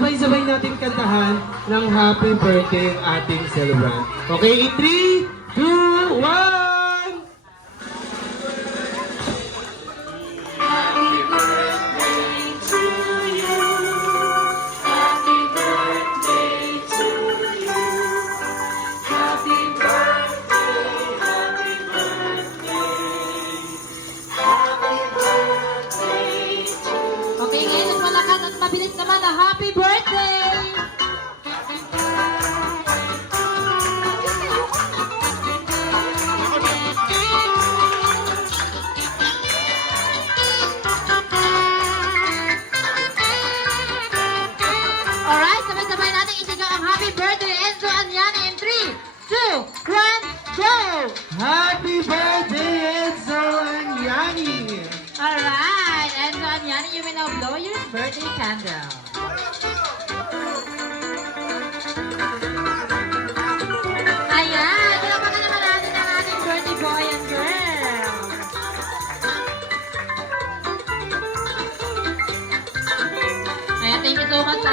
sabay-sabay natin kantahan ng happy birthday ang ating celebrant. Okay, in 3, 2, 1! Okay, ngayon mas malakas at mabilis naman na happy birthday! Alright, sabay-sabay natin isigaw ang happy birthday, Enzo Anyani in 3, 2, 1, go! Happy birthday, Enzo and Yani! Alright, Enzo Anyani, you may now blow your birthday candle.